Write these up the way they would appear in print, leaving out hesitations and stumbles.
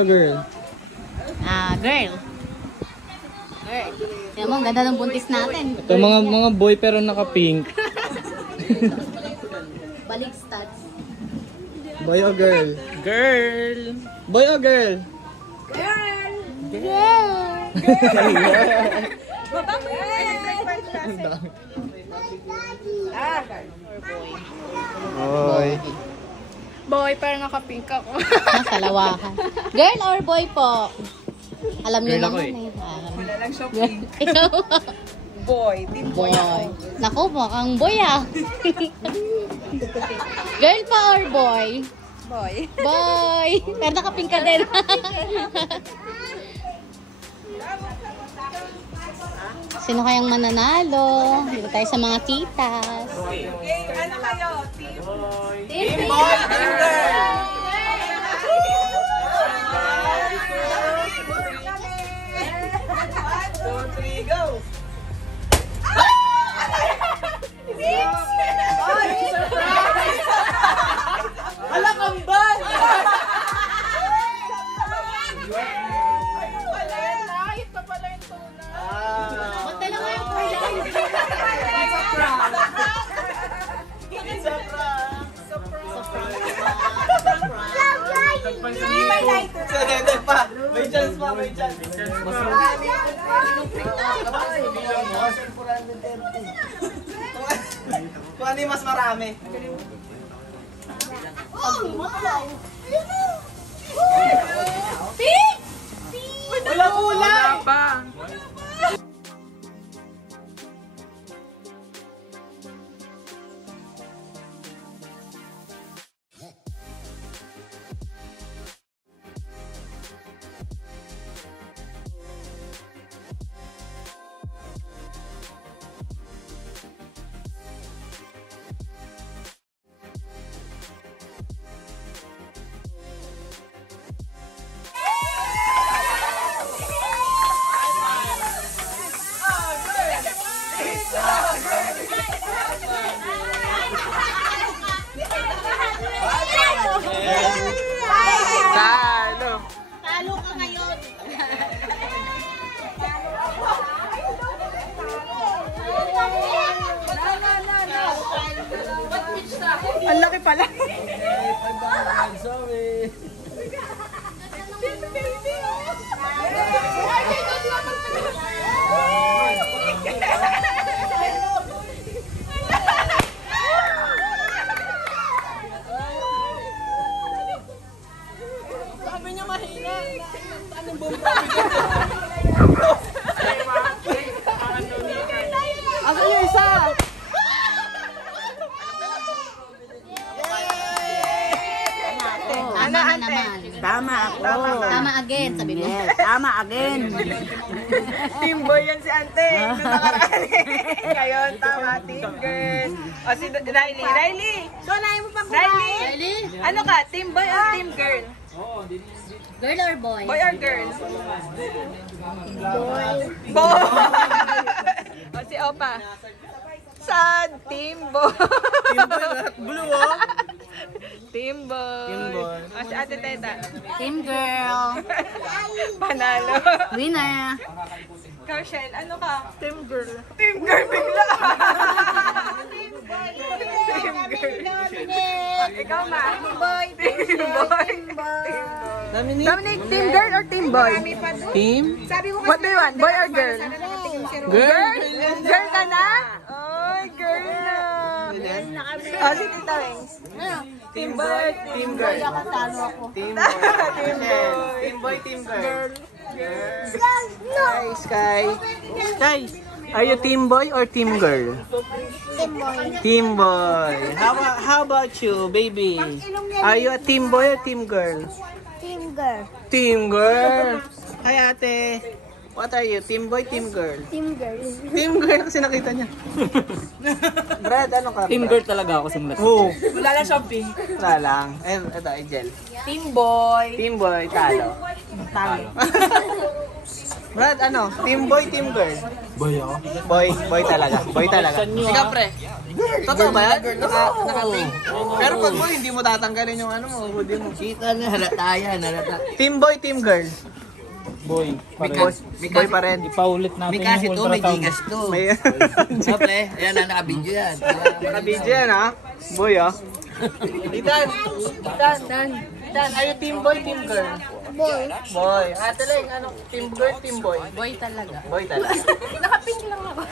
o girl? Girl. Girl. Tingnan mo, ang ganda ng buntis natin. Ito mga boy pero naka-pink. Balik stats. Boy o girl? Girl! Boy o girl? Girl! Girl! Boy. Boy, pero naka-pink ako. Nasa lawahan. Girl or boy po? Alam niyo Girl ako naman eh. Wala lang shopping. Ikaw. Boy, team boy. Boy. Naku, mukhang boy ah. Girl pa or boy? Boy. Boy! Pero nakapink ka din. Sino kayang mananalo? Dito tayo sa mga titas. Okay, ano kayo? Team boy. Team boy! Hala, kambal! Ito pala yung tuna. Ba't dalawa yung kulay? May lighter. May chance pa, may chance. Kung ano yung mas marami. Wala kulay! Wala pa. Talo. Talo ka ngayon. Ang laki pala. Sorry. Sabi niya mahina. Anong bomba? Asa yung isa? Tama naman. Tama ako. Tama again, sabi mo. Yes, tama again. Team boy yan si Ante. Nung nakaraan. Ngayon, tama, team girl. O si Riley. Riley! So, nahin mo pa Riley! Really? Ano ka? Team boy or team girl? Girl or boy? Boy or girl? Boy! O si Opa. Sad! Team boy! Team boy, lahat blue oh. Team boy! Team boy. O si Ate Teta. Team girl. Panalo. Winner. Carshel, ano ka? Team girl. Team girl bigla! Team boy! Team girl. Ikaw ma? Team boy! Team boy! Dominic? Dominic, team girl or team boy? Team? What do you want? Boy or girl? Girl? Girl ka na? Ay, girl na. Oh, si Tita Wings. Team boy, team girl. Team boy. Team boy, team girl. Sky, Sky. Sky, are you team boy or team girl? Team boy. Team boy. How about you, baby? Are you a team boy or team girl? Team girl. Team girl. Hi, ate. What are you? Team boy, team girl? Team girl. Team girl kasi nakita niya. Brad, ano ka? Team girl talaga ako simula. Oo. Wala lang shopping. Wala lang. Eh, ito, Angel. Team boy. Team boy, talo. Talo. Brad, ano? Team boy, team girl? Boy ako. Boy talaga. Boy talaga. Ikaw pre. Totoo ba yan? Naka-pink. Pero pag boy, hindi mo tatanggalin yung ano mo, hoodie mo. Kita na, halata yan, halata. Team boy, team girl. Boy. Boy pa rin. Ipaulit natin May kasi yung to, may ultrasound. gigas to. May Siyempre, ayan na, naka-video yan. naka-video yan ha. Boy ha. Dan, are you team boy, team girl? Boy. Boy. Ate Leng, ano? Team girl, team boy? Boy talaga. Boy talaga. Naka-pink lang ako.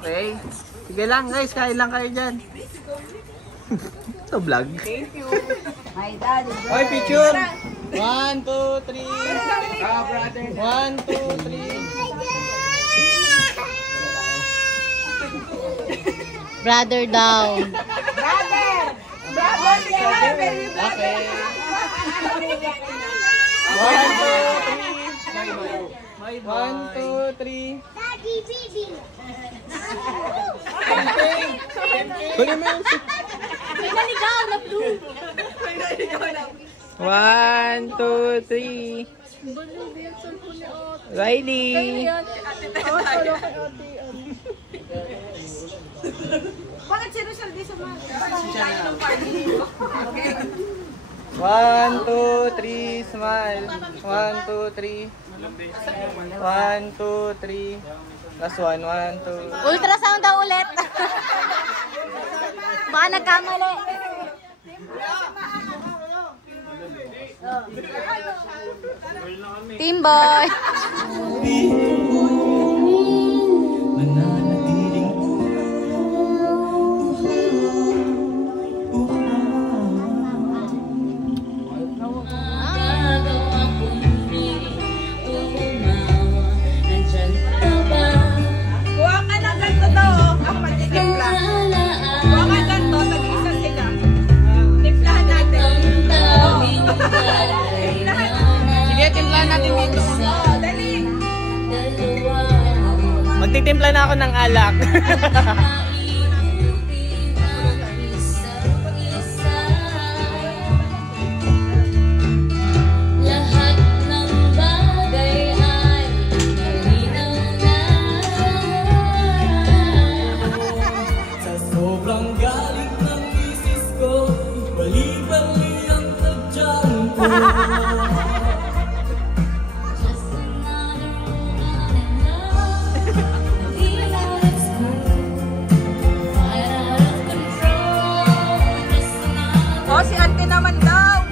Okay. Sige lang guys, kain lang kayo dyan. Ito vlog. Thank you. My daddy. Hoy, picture! 1, 2, 3. 1, 2, 3. Brother daw. Okay. 1, 2, 3. Daddy, baby. Kunin mo yung May naligaw na blue. 1, 2, 3. Riley. Bakit si Rizal di sa mga? Tayo ng party. 1, 2, 3, smile. 1, 2, 3. 1, 2, 3. Last one, 1, 2. Ultrasound daw ulit. Baka nagkamali. Team boy. Kuha ka ng ganito daw. Ang pagtitimpla. Kuha ka ng ganito. Tag-isa sila. Timplahan natin. Sige, timplahan natin dito. Dali. Magtitimpla na ako ng alak. Lahat ng bagay ay malinaw na. Sa sobrang galing ng isis ko, bali-bali ang tadyang ko. Just another woman in love. Feel out of control. Fight out of control. Just another Oh, si ate naman daw.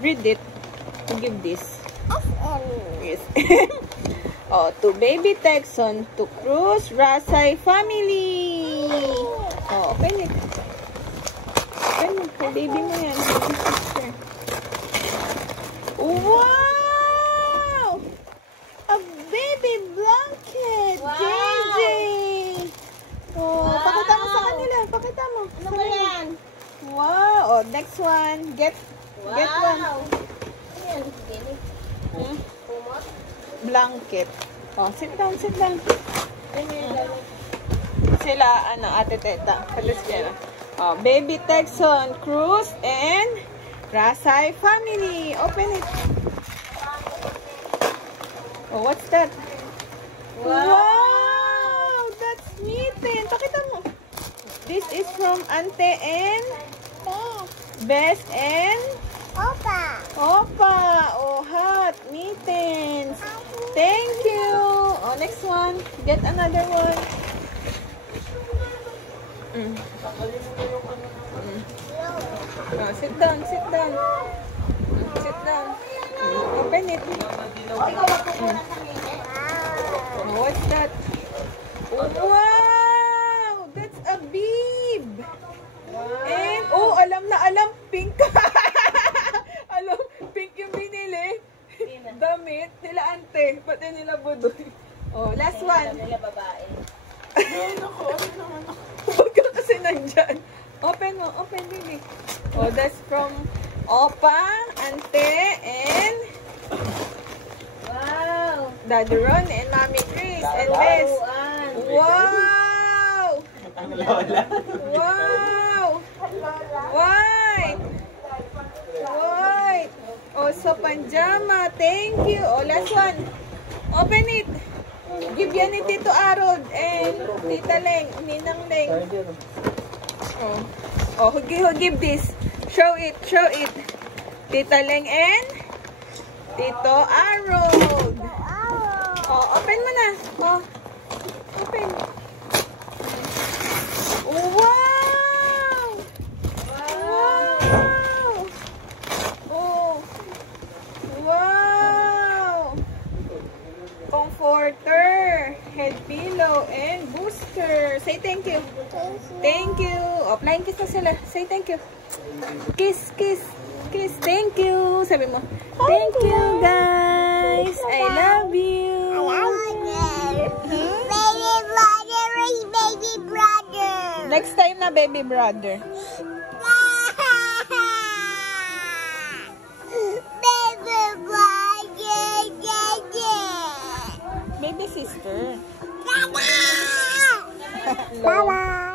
Read it. To give this. Yes. Oh, to baby Texon, to Cruz Rasay family. Oh, open it. Open it. Kay baby mo yan. Wow! A baby blanket! JJ! Oh, pakita mo sa kanila. Pakita mo. Ano ba yan? Wow! Oh, next one. Get one. Blanket. Oh, sit down, sit down. Sila, Ate Teta. Kalis kaya. Oh, baby Texon, Cruz, and Rasay family. Open it. Oh, what's that? Wow! That's mitten. Pakita mo. This is from Ante and Best and Opa. Opa. Oh, hot. Mittens. Thank you. Oh, next one. Get another one. Oh, sit down, sit down. Sit down. Open it. Oh, what's that? Wow! That's a bib. And, oh, alam na alam, pink. Alam, pink yung binili. Damit, nila ante, pati nila budoy. Oh, last one. Nila babae. Ano ko, ano naman ako. dyan. Open mo, open baby. Oh, that's from Opa, Ante, and Wow. Daddy Ron and Mami Chris and Bess. Wow! Wow! White! White! Also, panjama. Thank you. Oh, last one. Open it. Give yan ni Tito Arod and Tita Leng, Ninang Leng. Oh, who give this? Show it, show it. Tita Leng and Tito Arod. Oh, open mo na. Oh, open. Wow! Wow! Oh, wow! Comforter, head pillow, and booster. Say thank you. Thank you. Oh, flying kiss na sila. Say thank you. Kiss, kiss, kiss. Thank you. Sabi mo, thank you, guys. I love you. Baby brother is baby brother. Next time na, baby brother. Baby brother, Baby sister. Mama.